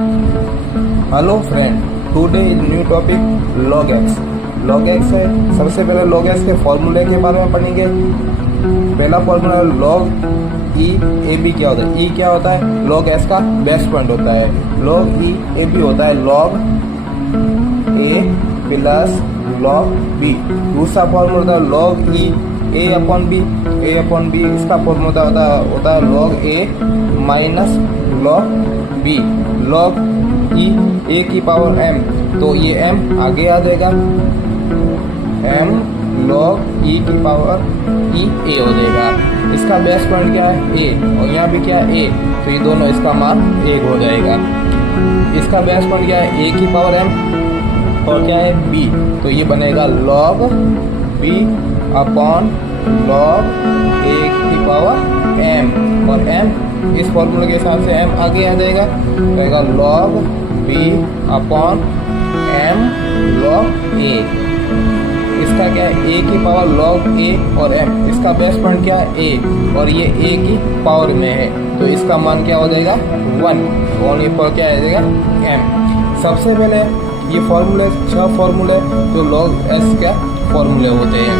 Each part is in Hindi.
Hello friend, today new topic log x. Log x है। सबसे पहले लॉग एक्स के फॉर्मूले के बारे में पढ़ेंगे। पहला formula log e a b क्या होता है। ई क्या होता है? लॉग एक्स का बेस पॉइंट होता है। लॉग ई ए बी होता है log a plus log b. दूसरा फॉर्मूला होता है log e a upon b. A upon b इसका फॉर्मूला होता है log a minus log b. Log e a की पावर एम, तो ये एम आगे आ जाएगा, एम लॉग ई की पावर ई ए हो जाएगा। इसका बेस पॉइंट क्या है? ए, और यहाँ भी क्या है? ए, तो ये दोनों इसका मान एक हो जाएगा। इसका बेस पॉइंट क्या है? ए की पावर एम, और क्या है? बी, तो ये बनेगा लॉग बी अपॉन लॉग ए की पावर एम, और एम इस फॉर्मूले के हिसाब से एम आगे आ जाएगा, रहेगा log b upon m log a. इसका क्या है? ए की पावर लॉग ए और एम, इसका बेस पॉइंट क्या है? ए, और ये ए की पावर में है, तो इसका मान क्या हो जाएगा? 1, और ये पर क्या आ जाएगा? एम। सबसे पहले ये फॉर्मूले 6 फॉर्मूले जो लॉग एस के फॉर्मूले होते हैं।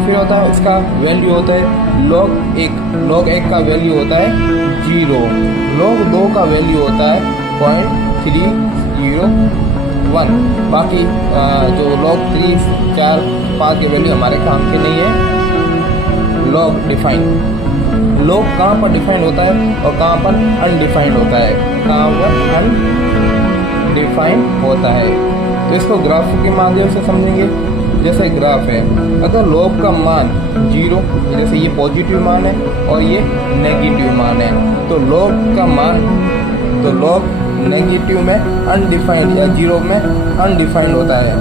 फिर होता है इसका वैल्यू होता है लॉग 1। लॉग 1 का वैल्यू होता है 0। लॉग 2 का वैल्यू होता है 0.301। बाकी जो लॉग 3, 4, 5 के वैल्यू हमारे काम के नहीं है। लॉग डिफाइन, लॉग कहाँ पर डिफाइन होता है और कहाँ पर अनडिफाइंड होता है? कहाँ पर अनडिफाइंड होता है। तो इसको ग्राफ के माध्यम से समझेंगे। जैसे ग्राफ है, अगर लॉग का मान 0, जैसे ये पॉजिटिव मान है और ये नेगेटिव मान है, तो लॉग का मान, तो लॉग नेगेटिव में अनडिफाइंड या 0 में अनडिफाइंड होता है,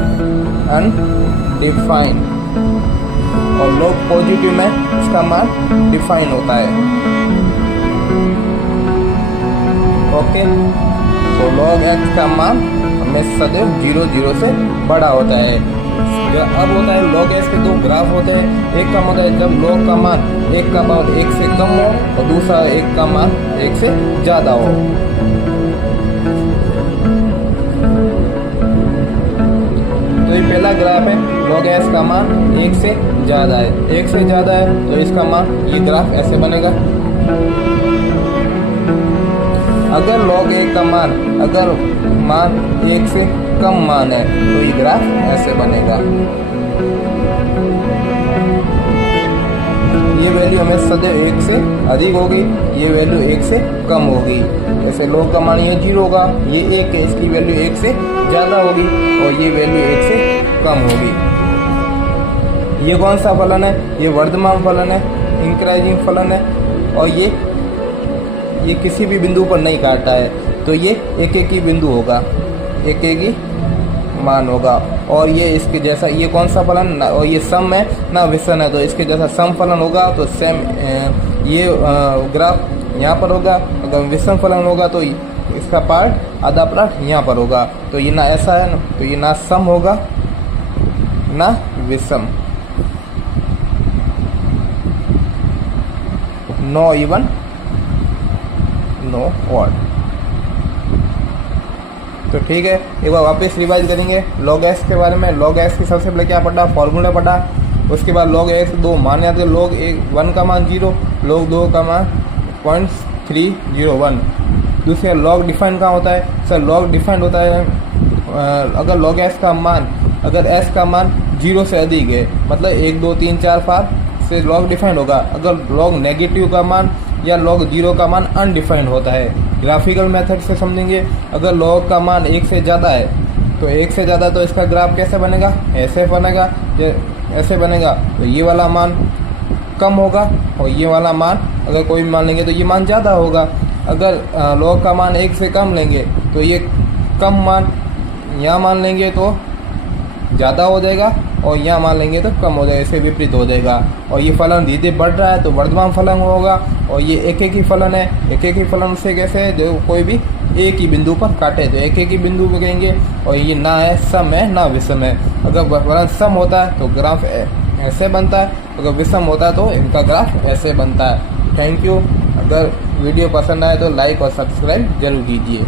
अनडिफाइंड, और लॉग पॉजिटिव में इसका मान डिफाइन होता है। ओके, तो लॉग एक्स का मान हमें सदैव 0 से बड़ा होता है। अब होता है लॉग एक्स के 2 ग्राफ होते हैं। एक का मतलब जब लॉग का मान 1 का पावर 1 से कम हो, और दूसरा 1 का मान 1 से ज़्यादा हो। तो ये पहला ग्राफ है, लॉग एक्स का मान 1 से ज़्यादा है। 1 से ज़्यादा है तो इसका मान, ये ग्राफ ऐसे बनेगा। अगर लॉग 1 का मान, अगर मान 1 से कम मान है, तो ये ग्राफ ऐसे बनेगा। ये वैल्यू हमें सदैव 1 से अधिक होगी, ये वैल्यू 1 से कम होगी। जैसे लॉग का मान ये 0 होगा, ये 1 है, इसकी वैल्यू 1 से ज़्यादा होगी, और ये वैल्यू 1 से कम होगी। ये कौन सा फलन है? ये वर्धमान फलन है, इंक्रीजिंग फलन है, और ये किसी भी बिंदु पर नहीं काटता है, तो ये एक ही बिंदु होगा, एक ही मान होगा। और ये इसके जैसा, ये कौन सा फलन, और ये सम है ना विषम है, तो इसके जैसा सम फलन होगा, तो सेम ये ग्राफ यहाँ पर होगा। अगर विषम फलन होगा तो इसका पार्ट, आधा पार्ट यहाँ पर होगा, तो ये ना ऐसा है ना, तो ये ना सम होगा ना विषम, नो इवन नो ऑड। तो ठीक है, एक बार वापस रिवाइज करेंगे लॉग एक्स के बारे में। लॉग एक्स की सबसे पहले क्या पढ़ा? फॉर्मूला पढ़ा। उसके बाद लॉग एक्स 2 मान याद है, लॉग 1 का मान 0, लॉग 2 का मान 0.301। दूसरा लॉग डिफाइन कहाँ होता है? सर लॉग डिफाइन होता है अगर लॉग एक्स का मान, अगर एस का मान 0 से अधिक है, मतलब 1, 2, 3, 4, 5 से लॉग डिफाइन होगा। अगर लॉग नेगेटिव का मान या लॉग 0 का मान अनडिफाइंड होता है। ग्राफिकल मेथड से समझेंगे। अगर लॉग का मान 1 से ज़्यादा है, तो 1 से ज़्यादा, तो इसका ग्राफ कैसे बनेगा? ऐसे बनेगा, ऐसे बनेगा। तो ये वाला मान कम होगा, और ये वाला मान अगर कोई भी मान लेंगे तो ये मान ज़्यादा होगा। अगर लॉग का मान 1 से कम लेंगे, तो ये कम मान यहाँ मान लेंगे तो ज़्यादा हो जाएगा, और यहाँ मान लेंगे तो कम हो जाएगा, इससे विपरीत हो जाएगा। और ये फलन धीरे धीरे बढ़ रहा है, तो वर्धमान फलन होगा। और ये एक ही फलन है। एक ही फलन से कैसे है? जो कोई भी एक ही बिंदु पर काटे, तो एक ही बिंदु पे कहेंगे। और ये ना है सम है ना विषम है। अगर फलन सम होता है तो ग्राफ ऐसे बनता है, अगर विषम होता है तो इनका ग्राफ ऐसे बनता है। Thank you. अगर वीडियो पसंद आए तो लाइक और सब्सक्राइब जरूर कीजिए।